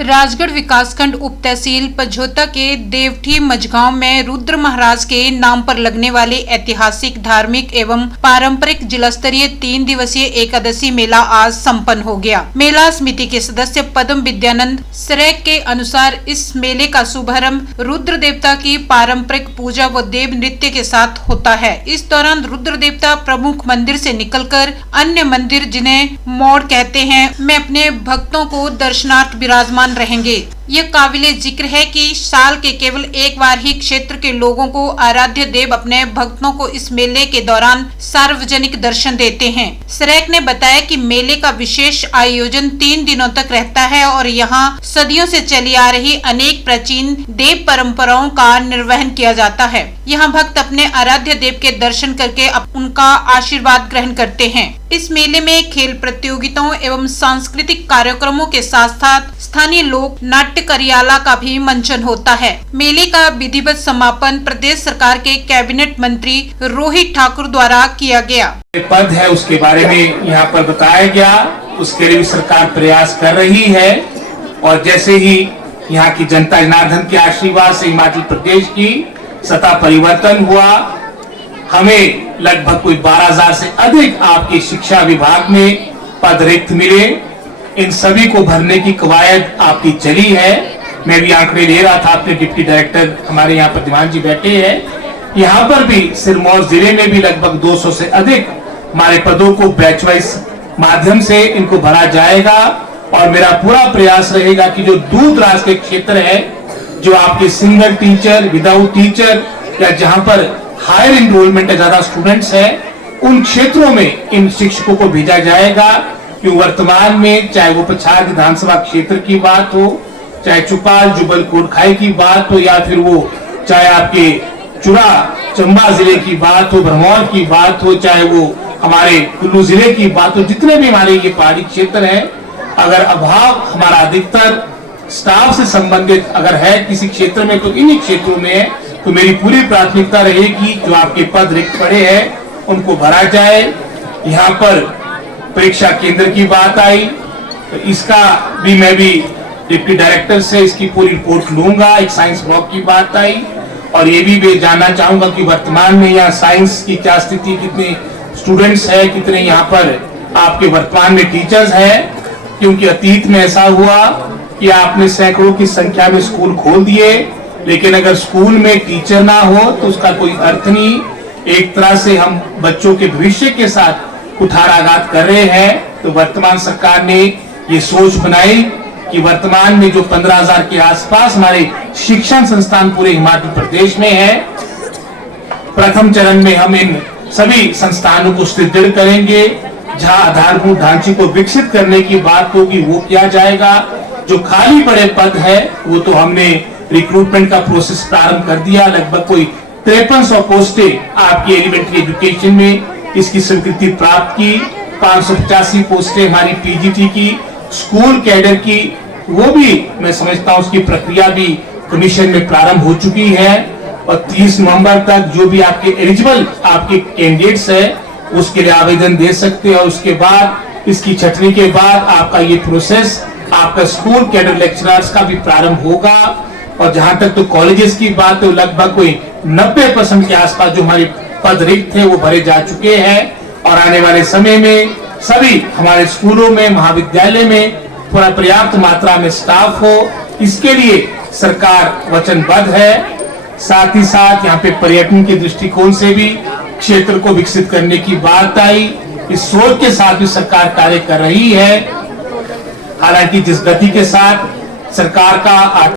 राजगढ़ विकासखंड उप तहसील पझोता के देवठी मझगांव में रुद्र महाराज के नाम पर लगने वाले ऐतिहासिक, धार्मिक एवं पारंपरिक जिला स्तरीय 3 दिवसीय एकादशी मेला आज संपन्न हो गया। मेला समिति के सदस्य पद्म विद्यानंद सरेक के अनुसार इस मेले का शुभारंभ रुद्र देवता की पारंपरिक पूजा व देव नृत्य के साथ होता है। इस दौरान रुद्र देवता प्रमुख मंदिर से निकलकर अन्य मंदिर, जिन्हें मोड़ कहते हैं, में अपने भक्तों को दर्शनार्थ विराजमान रहेंगे। यह काबिले जिक्र है कि साल के केवल एक बार ही क्षेत्र के लोगों को आराध्य देव अपने भक्तों को इस मेले के दौरान सार्वजनिक दर्शन देते हैं। सरेक ने बताया कि मेले का विशेष आयोजन 3 दिनों तक रहता है और यहाँ सदियों से चली आ रही अनेक प्राचीन देव परंपराओं का निर्वहन किया जाता है। यहाँ भक्त अपने आराध्य देव के दर्शन करके उनका आशीर्वाद ग्रहण करते हैं। इस मेले में खेल प्रतियोगिताओं एवं सांस्कृतिक कार्यक्रमों के साथ साथ स्थानीय लोक नाट्य करियाला का भी मंचन होता है। मेले का विधिवत समापन प्रदेश सरकार के कैबिनेट मंत्री रोहित ठाकुर द्वारा किया गया। पद है उसके बारे में यहाँ पर बताया गया, उसके लिए भी सरकार प्रयास कर रही है और जैसे ही यहाँ की जनता जनार्दन के आशीर्वाद से हिमाचल प्रदेश की सत्ता परिवर्तन हुआ, हमें लगभग कोई 12,000 से अधिक आपके शिक्षा विभाग में पद रिक्त मिले। इन सभी को भरने की कवायद आपकी चली है। मैं भी आंकड़े ले रहा था, अपने डिप्टी डायरेक्टर हमारे यहाँ पर दीवान जी बैठे हैं। यहाँ पर भी सिरमौर जिले में भी लगभग 200 से अधिक हमारे पदों को बैच वाइज माध्यम से इनको भरा जाएगा और मेरा पूरा प्रयास रहेगा कि जो दूर दराज के क्षेत्र है, जो आपके सिंगल टीचर, विदाउट टीचर या जहाँ पर हायर इनरोलमेंट ज्यादा स्टूडेंट्स है, उन क्षेत्रों में इन शिक्षकों को भेजा जाएगा। कि वर्तमान में चाहे वो पछाड़ विधानसभा क्षेत्र की बात हो, चाहे चुपाल जुबल कोटखाई की बात हो, या फिर वो चाहे आपके चुरा चंबा जिले की बात हो, भरमौर की बात हो, चाहे वो हमारे कुल्लू जिले की बात हो, जितने भी हमारे ये पहाड़ी क्षेत्र है, अगर अभाव हमारा अधिकतर स्टाफ से संबंधित अगर है किसी क्षेत्र में तो इन्हीं क्षेत्रों में है, तो मेरी पूरी प्राथमिकता रहेगी जो आपके पद रिक्त पड़े हैं उनको भरा जाए। यहाँ पर परीक्षा केंद्र की बात आई तो इसका भी मैं भी डिप्टी डायरेक्टर से इसकी पूरी रिपोर्ट लूंगा। एक साइंस ब्लॉक की बात आई और ये भी मैं जानना चाहूंगा कि वर्तमान में यहाँ साइंस की क्या स्थिति, कितने स्टूडेंट्स है, कितने यहाँ पर आपके वर्तमान में टीचर्स है, क्योंकि अतीत में ऐसा हुआ कि आपने सैकड़ों की संख्या में स्कूल खोल दिए, लेकिन अगर स्कूल में टीचर ना हो तो उसका कोई अर्थ नहीं। एक तरह से हम बच्चों के भविष्य के साथ कुठाराघात कर रहे हैं। तो वर्तमान सरकार ने ये सोच बनाई कि वर्तमान में जो 15,000 के आसपास हमारे शिक्षण संस्थान पूरे हिमाचल प्रदेश में है, प्रथम चरण में हम इन सभी संस्थानों को सुदृढ़ करेंगे। जहां आधारभूत ढांचे को विकसित करने की बात होगी वो किया जाएगा। जो खाली पड़े पद है वो तो हमने रिक्रूटमेंट का प्रोसेस प्रारंभ कर दिया। लगभग कोई 5300 पोस्टें आपकी एलिमेंट्री एजुकेशन में इसकी स्वीकृति प्राप्त की, 585 पोस्टें हमारी पीजीटी की, स्कूल कैडर की, वो भी मैं समझता हूं उसकी प्रक्रिया भी कमीशन में प्रारंभ हो चुकी है और 30 नवंबर तक जो भी आपके एलिजिबल आपके कैंडिडेट्स है उसके लिए आवेदन दे सकते हैं। और उसके बाद इसकी छटनी के बाद आपका ये प्रोसेस आपका स्कूल कैडर लेक्चरर्स का भी प्रारंभ होगा। और जहां तक तो कॉलेजेस की बात है, लगभग कोई 90% के आसपास जो हमारे पद रिक्त थे वो भरे जा चुके हैं और आने वाले समय में सभी हमारे स्कूलों में, महाविद्यालय में पूरा पर्याप्त मात्रा में स्टाफ हो, इसके लिए सरकार वचनबद्ध है। साथ ही साथ यहाँ पे पर्यटन के दृष्टिकोण से भी क्षेत्र को विकसित करने की बात आई। इस सोच के साथ भी सरकार कार्य कर रही है। हालांकि जिस गति के साथ सरकार का